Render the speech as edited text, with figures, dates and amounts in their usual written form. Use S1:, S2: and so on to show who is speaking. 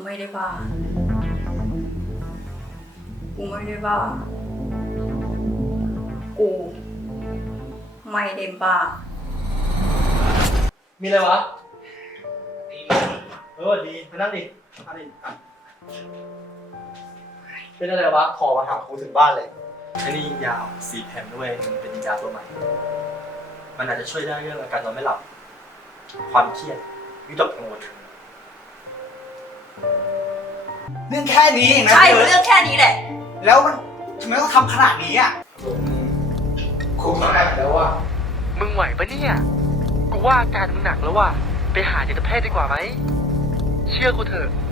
S1: ไม่ได้บ้า กูไม่ได้บ้า กูไม่ได้บ้า
S2: มีอะไรวะดีมานั่งดิเป็นอะไรวะขอมาหาครูถึงบ้านเลยไอ้นี่ยาว4 แผ่นด้วยมันเป็นยาตัวใหม่ มันอาจจะช่วยได้เรื่องอาการนอนไม่หลับ ความเครียดวิตกกังวล
S3: เรื่องแค่นี้เองนะ
S1: ใช่เรื่องแค่นี้แหละ
S3: แล้วมันทำไมต้องทำขนาดนี้อ่ะครูมาแล้วว่า
S4: มึงไหวปะเนี่ย กูว่าอาการมึงหนักแล้วว่ะ ไปหาจิตแพทย์ดีกว่าไหม เชื่อกูเถอะ